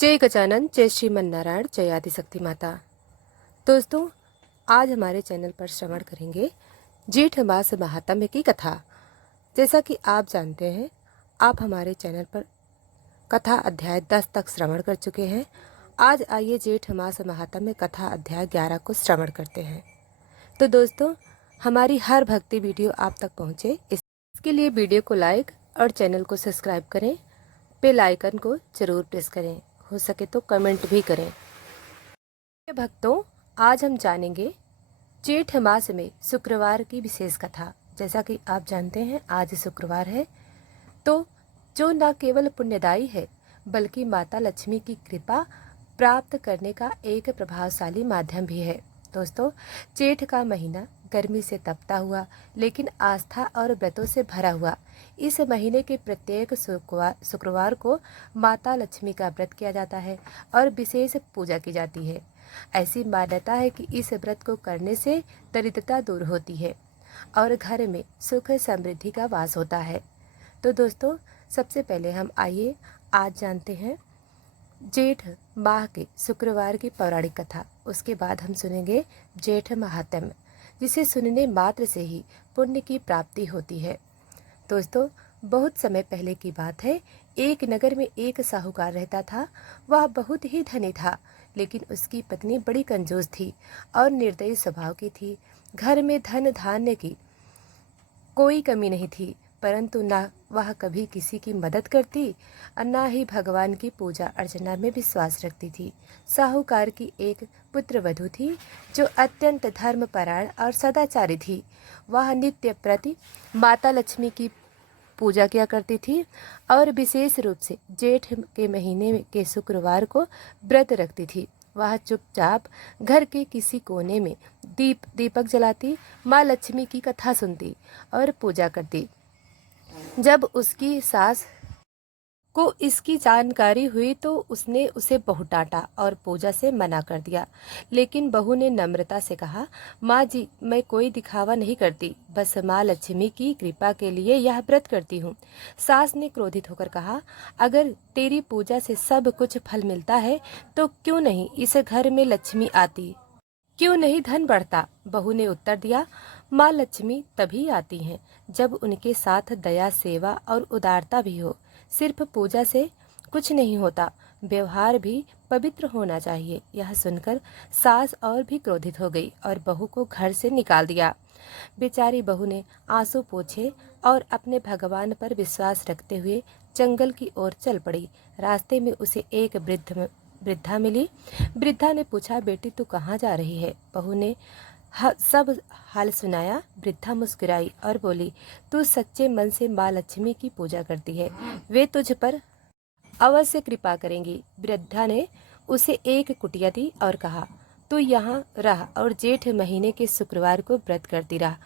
जय गजानन, जय श्रीमन्नारायण, जय आदिशक्ति माता। दोस्तों, आज हमारे चैनल पर श्रवण करेंगे जेठ मास महात्म्य की कथा। जैसा कि आप जानते हैं, आप हमारे चैनल पर कथा अध्याय 10 तक श्रवण कर चुके हैं। आज आइए जेठ मास महात्म्य कथा अध्याय 11 को श्रवण करते हैं। तो दोस्तों, हमारी हर भक्ति वीडियो आप तक पहुँचे, इसके लिए वीडियो को लाइक और चैनल को सब्सक्राइब करें। बेल आइकन को जरूर प्रेस करें, हो सके तो कमेंट भी करें। भक्तों, आज हम जानेंगे जेठ मास में शुक्रवार की विशेष कथा। जैसा कि आप जानते हैं, आज शुक्रवार है, तो जो न केवल पुण्यदायी है बल्कि माता लक्ष्मी की कृपा प्राप्त करने का एक प्रभावशाली माध्यम भी है। दोस्तों, जेठ का महीना गर्मी से तपता हुआ लेकिन आस्था और व्रतों से भरा हुआ। इस महीने के प्रत्येक शुक्रवार को माता लक्ष्मी का व्रत किया जाता है और विशेष पूजा की जाती है। ऐसी मान्यता है कि इस व्रत को करने से दरिद्रता दूर होती है और घर में सुख समृद्धि का वास होता है। तो दोस्तों, सबसे पहले हम आइए आज जानते हैं जेठ माह के शुक्रवार की पौराणिक कथा। उसके बाद हम सुनेंगे जेठ महात्म्य, जिसे सुनने मात्र से ही पुण्य की प्राप्ति होती है। दोस्तों, बहुत समय पहले की बात है। एक नगर में एक साहूकार रहता था। वह बहुत ही धनी था, लेकिन उसकी पत्नी बड़ी कंजूस थी और निर्दयी स्वभाव की थी। घर में धन धान्य की कोई कमी नहीं थी, परंतु न वह कभी किसी की मदद करती और न ही भगवान की पूजा अर्चना में विश्वास रखती थी। साहूकार की एक पुत्रवधू थी जो अत्यंत धर्मपरायण और सदाचारी थी। वह नित्य प्रति माता लक्ष्मी की पूजा किया करती थी और विशेष रूप से जेठ के महीने के शुक्रवार को व्रत रखती थी। वह चुपचाप घर के किसी कोने में दीपक जलाती, माँ लक्ष्मी की कथा सुनती और पूजा करती। जब उसकी सास को इसकी जानकारी हुई तो उसने उसे बहुत डांटा और पूजा से मना कर दिया। लेकिन बहू ने नम्रता से कहा, माँ जी, मैं कोई दिखावा नहीं करती, बस माँ लक्ष्मी की कृपा के लिए यह व्रत करती हूँ। सास ने क्रोधित होकर कहा, अगर तेरी पूजा से सब कुछ फल मिलता है तो क्यों नहीं इस घर में लक्ष्मी आती, क्यों नहीं धन बढ़ता। बहू ने उत्तर दिया, माँ लक्ष्मी तभी आती हैं जब उनके साथ दया, सेवा और उदारता भी हो। सिर्फ पूजा से कुछ नहीं होता, व्यवहार भी पवित्र होना चाहिए। यह सुनकर सास और भी क्रोधित हो गई और बहू को घर से निकाल दिया। बेचारी बहू ने आंसू पोंछे और अपने भगवान पर विश्वास रखते हुए जंगल की ओर चल पड़ी। रास्ते में उसे एक वृद्धा मिली। वृद्धा ने पूछा, बेटी तू कहाँ जा रही है? बहू ने सब हाल सुनाया। वृद्धा मुस्कुराई और बोली, तू सच्चे मन से माँ लक्ष्मी की पूजा करती है, वे तुझ पर अवश्य कृपा करेंगी। वृद्धा ने उसे एक कुटिया दी और कहा, तू यहाँ रह और जेठ महीने के शुक्रवार को व्रत करती रह।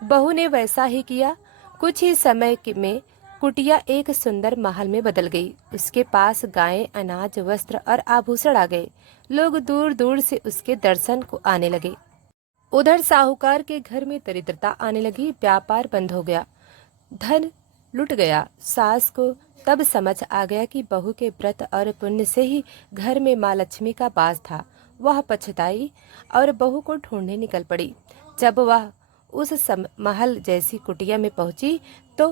बहू ने वैसा ही किया। कुछ ही समय में कुटिया एक सुंदर महल में बदल गई। उसके पास गायें, अनाज, वस्त्र और आभूषण आ गए। लोग दूर दूर से उसके दर्शन को आने लगे। उधर साहूकार के घर में दरिद्रता आने लगी। व्यापार बंद हो गया, धन लुट गया। सास को तब समझ आ गया कि बहू के व्रत और पुण्य से ही घर में माँ लक्ष्मी का वास था। वह पछताई और बहू को ढूंढने निकल पड़ी। जब वह उस महल जैसी कुटिया में पहुंची तो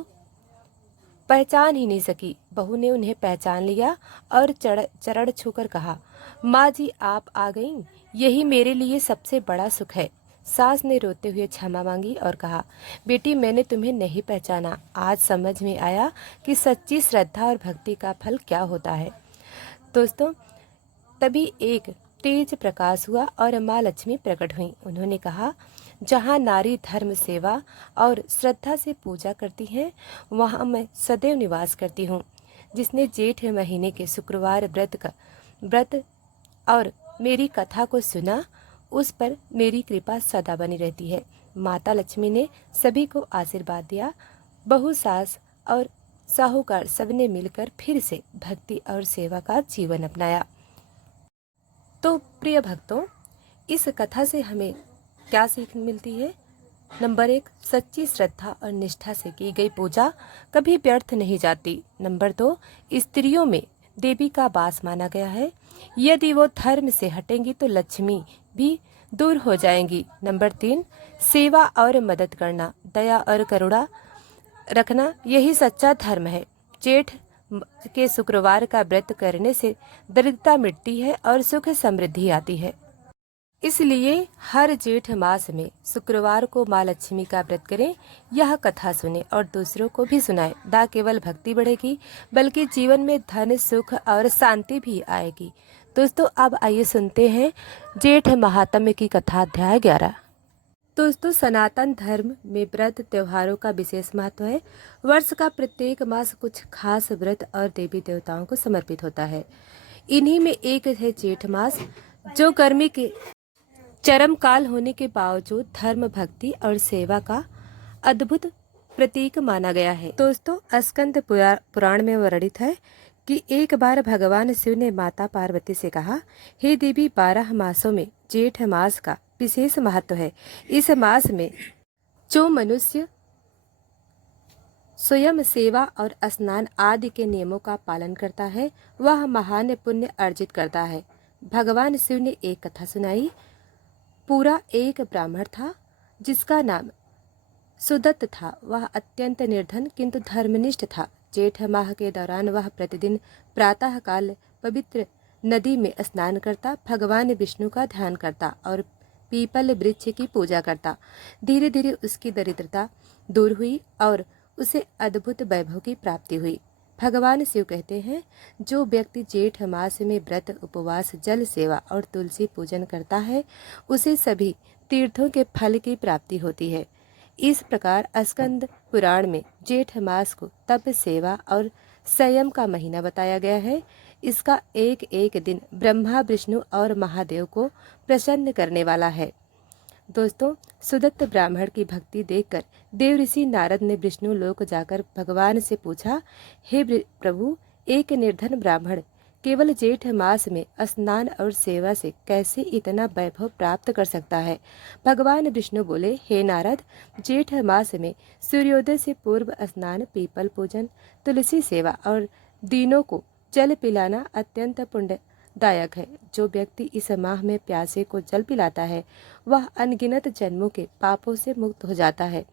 पहचान ही नहीं सकी। बहू ने उन्हें पहचान लिया और चरण छूकर कहा, माँ जी, आप आ गईं, यही मेरे लिए सबसे बड़ा सुख है। सास ने रोते हुए क्षमा मांगी और कहा, बेटी, मैंने तुम्हें नहीं पहचाना। आज समझ में आया कि सच्ची श्रद्धा और भक्ति का फल क्या होता है। दोस्तों, तभी एक तेज प्रकाश हुआ और माँ लक्ष्मी प्रकट हुई। उन्होंने कहा, जहाँ नारी धर्म, सेवा और श्रद्धा से पूजा करती हैं, वहाँ मैं सदैव निवास करती हूँ। जिसने जेठ महीने के शुक्रवार व्रत और मेरी कथा को सुना, उस पर मेरी कृपा सदा बनी रहती है। माता लक्ष्मी ने सभी को आशीर्वाद दिया। बहू, सास और साहूकार सबने मिलकर फिर से भक्ति और सेवा का जीवन अपनाया। तो प्रिय भक्तों, इस कथा से हमें क्या सीख मिलती है? नंबर 1, सच्ची श्रद्धा और निष्ठा से की गई पूजा कभी व्यर्थ नहीं जाती। नंबर 2, स्त्रियों में देवी का वास माना गया है। यदि वो धर्म से हटेंगी तो लक्ष्मी भी दूर हो जाएंगी। नंबर 3, सेवा और मदद करना, दया और करुणा रखना, यही सच्चा धर्म है। जेठ के शुक्रवार का व्रत करने से दरिद्रता मिटती है और सुख समृद्धि आती है। इसलिए हर जेठ मास में शुक्रवार को माँ लक्ष्मी का व्रत करें, यह कथा सुने और दूसरों को भी सुनाएं। ना केवल भक्ति बढ़ेगी बल्कि जीवन में धन, सुख और शांति भी आएगी। दोस्तों, अब आइए सुनते हैं जेठ महात्म्य की कथा, अध्याय 11। दोस्तों, सनातन धर्म में व्रत त्योहारों का विशेष महत्व है। वर्ष का प्रत्येक मास कुछ खास व्रत और देवी देवताओं को समर्पित होता है। इन्हीं में एक है जेठ मास, जो गर्मी के चरम काल होने के बावजूद धर्म, भक्ति और सेवा का अद्भुत प्रतीक माना गया है। दोस्तों, स्कंद पुराण में वर्णित है कि एक बार भगवान शिव ने माता पार्वती से कहा, हे देवी, 12 मासों में जेठ मास का विशेष महत्व है। इस मास में जो मनुष्य स्वयं सेवा और स्नान आदि के नियमों का पालन करता है, वह महान पुण्य अर्जित करता है। भगवान शिव ने एक कथा सुनाई। पूरा एक ब्राह्मण था जिसका नाम सुदत्त था। वह अत्यंत निर्धन किंतु धर्मनिष्ठ था। जेठ माह के दौरान वह प्रतिदिन प्रातः काल पवित्र नदी में स्नान करता, भगवान विष्णु का ध्यान करता और पीपल वृक्ष की पूजा करता। धीरे धीरे उसकी दरिद्रता दूर हुई और उसे अद्भुत वैभव की प्राप्ति हुई। भगवान शिव कहते हैं, जो व्यक्ति जेठ मास में व्रत, उपवास, जल सेवा और तुलसी पूजन करता है, उसे सभी तीर्थों के फल की प्राप्ति होती है। इस प्रकार स्कंद पुराण में जेठ मास को तप, सेवा और संयम का महीना बताया गया है। इसका एक एक दिन ब्रह्मा, विष्णु और महादेव को प्रसन्न करने वाला है। दोस्तों, सुदत्त ब्राह्मण की भक्ति देखकर देव ऋषि नारद ने विष्णु लोक जाकर भगवान से पूछा, हे प्रभु, एक निर्धन ब्राह्मण केवल जेठ मास में स्नान और सेवा से कैसे इतना वैभव प्राप्त कर सकता है? भगवान विष्णु बोले, हे नारद, जेठ मास में सूर्योदय से पूर्व स्नान, पीपल पूजन, तुलसी सेवा और दीनों को जल पिलाना अत्यंत पुण्यदायक है। जो व्यक्ति इस माह में प्यासे को जल पिलाता है, वह अनगिनत जन्मों के पापों से मुक्त हो जाता है।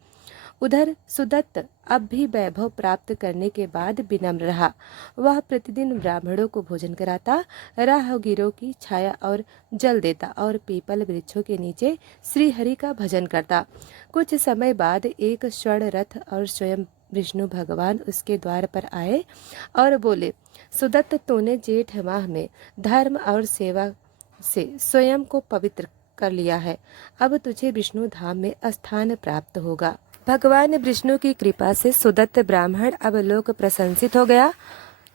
उधर सुदत्त अब भी वैभव प्राप्त करने के बाद विनम्र रहा। वह प्रतिदिन ब्राह्मणों को भोजन कराता, राहगीरों की छाया और जल देता और पीपल वृक्षों के नीचे श्री हरि का भजन करता। कुछ समय बाद एक स्वर्ण रथ और स्वयं विष्णु भगवान उसके द्वार पर आए और बोले, सुदत्त, तूने जेठ माह में धर्म और सेवा से स्वयं को पवित्र कर लिया है। अब तुझे विष्णु धाम में स्थान प्राप्त होगा। भगवान विष्णु की कृपा से सुदत्त ब्राह्मण अब लोक प्रशंसित हो गया,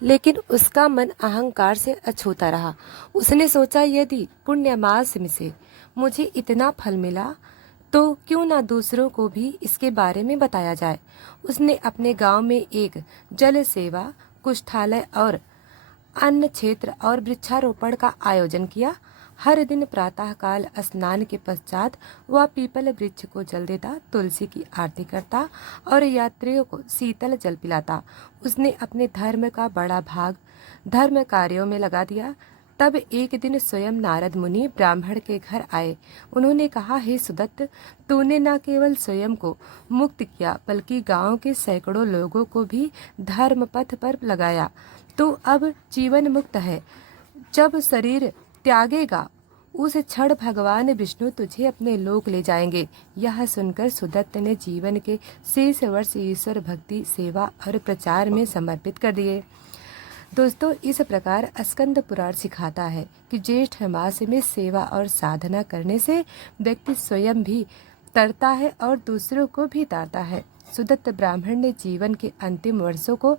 लेकिन उसका मन अहंकार से अछूता रहा। उसने सोचा, यदि पुण्य मास में से मुझे इतना फल मिला तो क्यों ना दूसरों को भी इसके बारे में बताया जाए। उसने अपने गांव में एक जल सेवा, कुष्ठालय और अन्न क्षेत्र और वृक्षारोपण का आयोजन किया। हर दिन प्रातःकाल स्नान के पश्चात वह पीपल वृक्ष को जल देता, तुलसी की आरती करता और यात्रियों को शीतल जल पिलाता। उसने अपने धर्म का बड़ा भाग धर्म कार्यों में लगा दिया। तब एक दिन स्वयं नारद मुनि ब्राह्मण के घर आए। उन्होंने कहा, हे सुदत्त, तूने न केवल स्वयं को मुक्त किया बल्कि गांव के सैकड़ों लोगों को भी धर्म पथ पर लगाया। तो अब जीवन मुक्त है। जब शरीर त्यागेगा उस क्षण भगवान विष्णु तुझे अपने लोक ले जाएंगे। यह सुनकर सुदत्त ने जीवन के शेष वर्ष ईश्वर भक्ति, सेवा और प्रचार में समर्पित कर दिए। दोस्तों, इस प्रकार स्कंद पुराण सिखाता है कि जेठ मास में सेवा और साधना करने से व्यक्ति स्वयं भी तरता है और दूसरों को भी तारता है। सुदत्त ब्राह्मण ने जीवन के अंतिम वर्षों को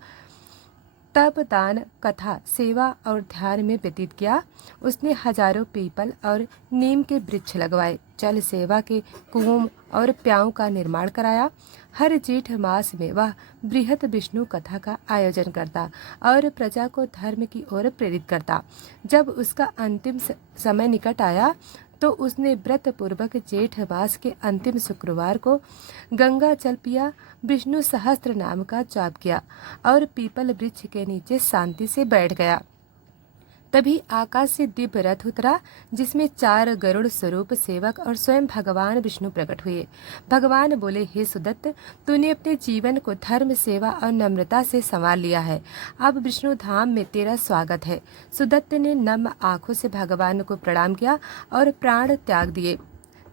तप, दान, कथा, सेवा और ध्यान में व्यतीत किया। उसने हजारों पीपल और नीम के वृक्ष लगवाए, जल सेवा के कुओं और प्याऊ का निर्माण कराया। हर जेठ मास में वह बृहत विष्णु कथा का आयोजन करता और प्रजा को धर्म की ओर प्रेरित करता। जब उसका अंतिम समय निकट आया तो उसने व्रत पूर्वक जेठ मास के अंतिम शुक्रवार को गंगा जल पिया, विष्णु सहस्त्र नाम का जाप किया और पीपल वृक्ष के नीचे शांति से बैठ गया। तभी आकाश से दिव्य रथ उतरा, जिसमें 4 गरुड़ स्वरूप सेवक और स्वयं भगवान विष्णु प्रकट हुए। भगवान बोले, हे सुदत्त, तूने अपने जीवन को धर्म, सेवा और नम्रता से संवार लिया है। अब विष्णु धाम में तेरा स्वागत है। सुदत्त ने नम्र आंखों से भगवान को प्रणाम किया और प्राण त्याग दिए।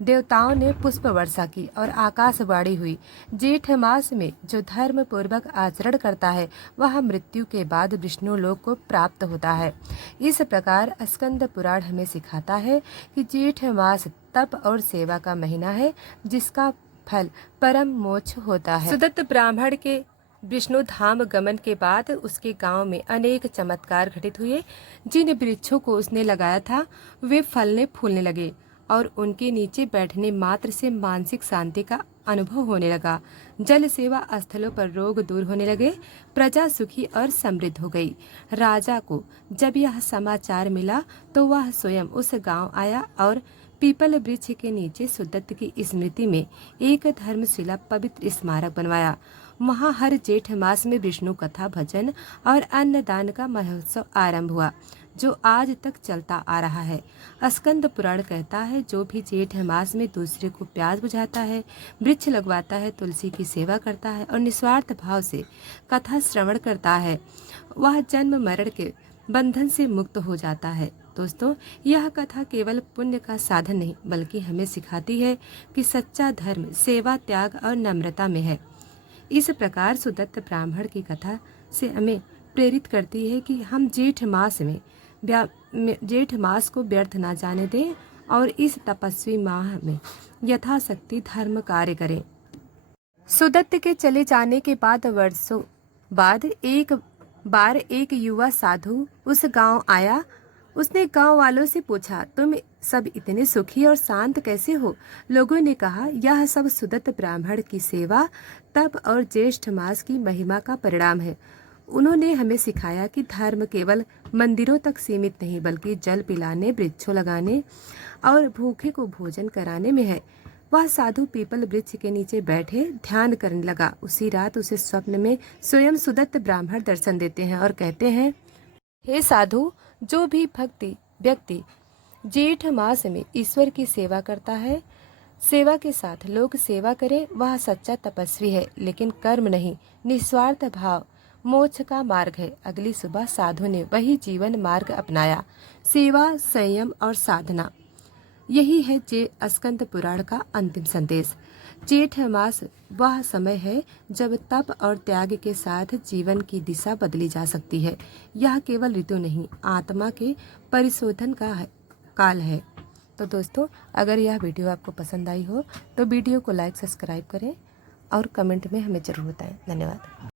देवताओं ने पुष्प वर्षा की और आकाशवाणी हुई। जेठ मास में जो धर्म पूर्वक आचरण करता है वह मृत्यु के बाद विष्णु लोक को प्राप्त होता है। इस प्रकार स्कंद पुराण हमें सिखाता है कि जेठ मास तप और सेवा का महीना है, जिसका फल परम मोक्ष होता है। सुदत्त ब्राह्मण के विष्णु धाम गमन के बाद उसके गांव में अनेक चमत्कार घटित हुए। जिन वृक्षों को उसने लगाया था वे फलने फूलने लगे और उनके नीचे बैठने मात्र से मानसिक शांति का अनुभव होने लगा। जल सेवा स्थलों पर रोग दूर होने लगे। प्रजा सुखी और समृद्ध हो गई। राजा को जब यह समाचार मिला तो वह स्वयं उस गांव आया और पीपल वृक्ष के नीचे सुदत्त की स्मृति में एक धर्मशिला पवित्र स्मारक बनवाया। वहाँ हर जेठ मास में विष्णु कथा, भजन और अन्नदान का महोत्सव आरंभ हुआ, जो आज तक चलता आ रहा है। स्कंद पुराण कहता है, जो भी जेठ मास में दूसरे को प्यास बुझाता है, वृक्ष लगवाता है, तुलसी की सेवा करता है और निस्वार्थ भाव से कथा श्रवण करता है, वह जन्म मरण के बंधन से मुक्त हो जाता है। दोस्तों, यह कथा केवल पुण्य का साधन नहीं बल्कि हमें सिखाती है कि सच्चा धर्म सेवा, त्याग और नम्रता में है। इस प्रकार सुदत्त ब्राह्मण की कथा से हमें प्रेरित करती है कि हम जेठ मास को व्यर्थ ना जाने दें और इस तपस्वी माह में यथाशक्ति धर्म कार्य करें। सुदत्त के चले जाने के बाद वर्षों बाद एक बार एक युवा साधु उस गांव आया। उसने गांव वालों से पूछा, तुम सब इतने सुखी और शांत कैसे हो? लोगों ने कहा, यह सब सुदत्त ब्राह्मण की सेवा, तप और ज्येष्ठ मास की महिमा का परिणाम है। उन्होंने हमें सिखाया कि धर्म केवल मंदिरों तक सीमित नहीं बल्कि जल पिलाने, वृक्षों लगाने और भूखे को भोजन कराने में है। वह साधु पीपल वृक्ष के नीचे बैठे ध्यान करने लगा। उसी रात उसे स्वप्न में स्वयं सुदत्त ब्राह्मण दर्शन देते हैं और कहते हैं, हे साधु, जो भी व्यक्ति जेठ मास में ईश्वर की सेवा करता है, सेवा के साथ लोग सेवा करें, वह सच्चा तपस्वी है, लेकिन कर्म नहीं, निस्वार्थ भाव मोक्ष का मार्ग है। अगली सुबह साधु ने वही जीवन मार्ग अपनाया, सेवा, संयम और साधना। यही है स्कंद पुराण का अंतिम संदेश। जेठ मास वह समय है जब तप और त्याग के साथ जीवन की दिशा बदली जा सकती है। यह केवल ऋतु नहीं, आत्मा के परिशोधन का काल है। तो दोस्तों, अगर यह वीडियो आपको पसंद आई हो तो वीडियो को लाइक, सब्सक्राइब करें और कमेंट में हमें जरूर बताएं। धन्यवाद।